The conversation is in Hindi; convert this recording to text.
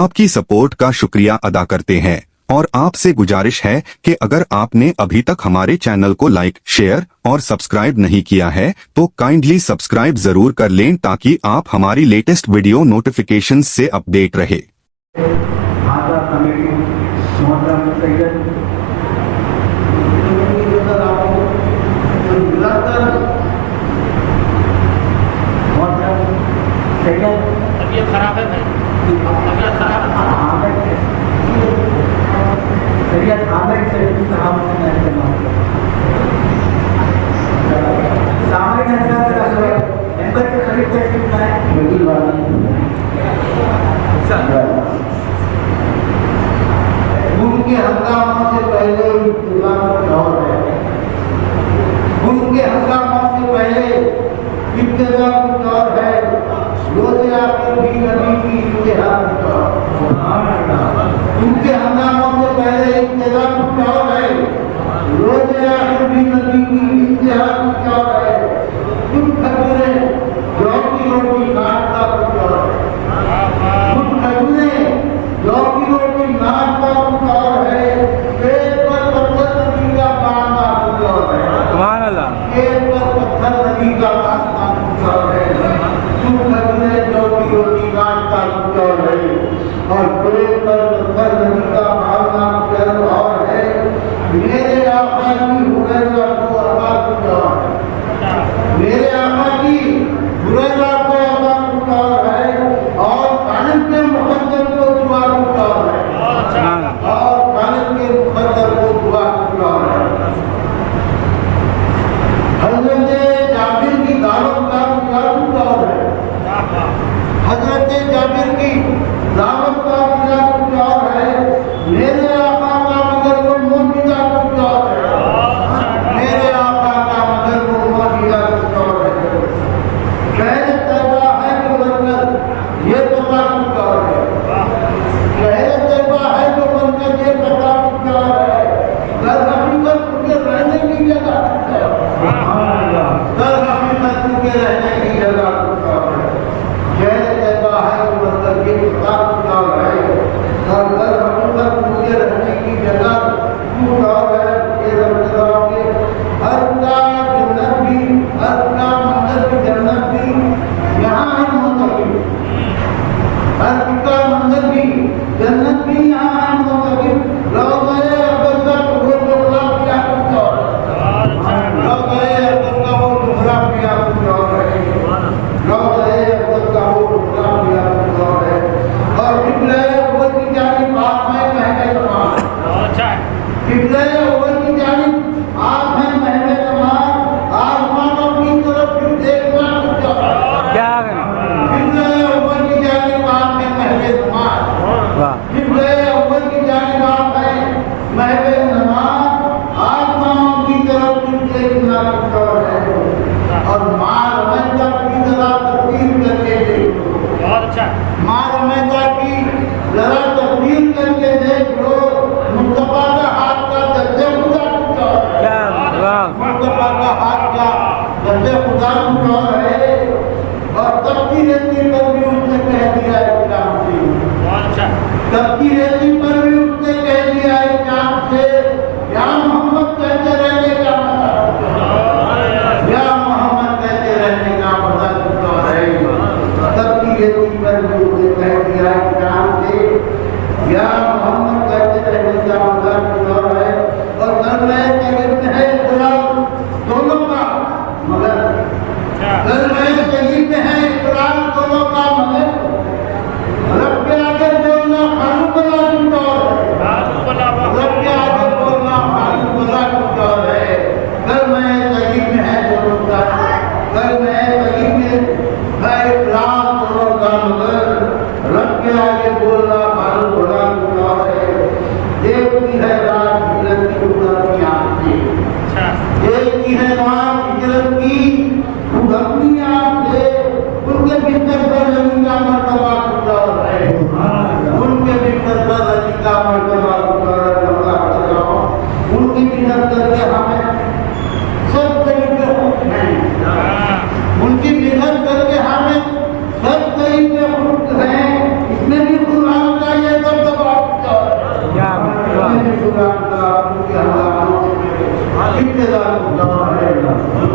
आपकी सपोर्ट का शुक्रिया अदा करते हैं और आपसे गुजारिश है कि अगर आपने अभी तक हमारे चैनल को लाइक, शेयर और सब्सक्राइब नहीं किया है तो काइंडली सब्सक्राइब जरूर कर लें ताकि आप हमारी लेटेस्ट वीडियो नोटिफिकेशंस से अपडेट रहे। तबीयत खराब है भाई, तबीयत खराब है। उनके हंगामों से पहले उनके हंगामों से पहले इब्तिदा कुछ और है, रोज़े आखिर भी नबी की इंतहा कुछ और। उनके हंगामों से पहले इब्तिदा कुछ और है, रोज़े आखिर भी नबी की इंतहा कुछ और है। कुछ खजूरें जौ की रोटी नाश्ता कुछ और है, कुछ खजूरें जौ की रोटी नाश्ता कुछ और है, पेट पर पत्थर नदी का बांधा कुछ और है। पेट पर पत्थर नदी का बांधा कुछ और है, कुछ खजूरें जौ की रोटी नाश्ता कुछ और है, और पेट पर पत्थर नदी का बांधा कुछ और है। मेरे आका की हुरैरा को अता कुछ और है, मेरे आका की हुरैरा को अता कुछ और है, और खालिद के मुक़द्दर को दुआ कुछ और है, और खालिद के मुक़द्दर को दुआ कुछ और है। हज़रत जाबिर की दावत का कुछ और है, हज़रत जाबिर की दावत का कुछ और है। मेरे आका का मगर वो मोजिज़ा कुछ और है, मेरे आका का मगर वो मोजिज़ा कुछ और है। शहर तैबा है जो बनकर ये पता कुछ और है, शहर तैबा है जो बनकर ये पता कुछ और है। दर हकीकत उनके रहने की जगह कुछ और है, दर हकीकत उनके रहने की जगह कुछ और है। शहर तैबा है जो बनकर ये पता कुछ और है, और दर हकीकत उनके रहने की जगह कुछ और है। ये रमज़ान के हर का जन्नत भी, हर का मंदिर भी जन्नत भी यहाँ है मुंतज़िर, हर का मंदिर भी जन्नत भी यहाँ है मुंतज़िर। रौज़े अक़सा का वो टुकड़ा पिया कुछ और है, रौज़े अक़सा का वो टुकड़ा पिया कुछ और है, रौज़े अक़सा का वो टुकड़ा पिया कुछ और है। और किबले अव्वल की जानिब आप में महके तमाम, किबले अव्वल की जानिब आप में महके तमाम, आसमानों की तरफ फिर देखना कुछ और है। किबले अव्वल की जानिब आप में महके तमाम, किबले अव्वल की जानिब आप में महके तमाम, आसमानों की तरफ फिर देखना कुछ और है। और माँ रमैदा की जरा तस्वीर करके देखो, माँ रमैदा की जरा तस्वीर करके देख लो। मुस्तफा का हाथ का दर्जे खुदा कुछ और है, मुस्तफा का हाथ का दर्जे खुदा कुछ और है। और तबकी रेती पर भी उसने कह दिया इस्लाम से, तबकी रेती पर भी उसने कह दिया इस्लाम से, या मोहम्मद कहते रहने का मतलब, या मोहम्मद कहते रहने का मतलब कुछ और है। तबकी रेती पर भी उसने कह दिया इस्लाम से, या मोहम्मद कहते रहने का मतलब कुछ और है। और गलबे तैयब है इकरार दोनों का, मगर गलबे तैयब है इकरार दोनों का, मगर रब के आगे बोलना खालू बला कुछ और है, रब के आगे बोलना खालू बला कुछ और है। गलबे तैयब है दोनों का, गलबे तैयब है इकरार दोनों का, मगर रब के आगे बोलना खालू बला कुछ और है। देखती है रात हिजरत की खुद की आँख से, देखती है रात हिजरत की खुद अपनी आँख से। उनके बिस्तर पर नबी का मर्तबा कुछ और है, उनके बिस्तर पर नबी का मर्तबा कुछ और है। अल्लाह बचाओ, उनकी मेहनत करके हमें सब तरीके हुक्म हैं, उनकी मेहनत करके हमें सब तरीके हुक्म हैं। इसमें भी कुरान कितने लाख रुपया कितने लाख रुपया है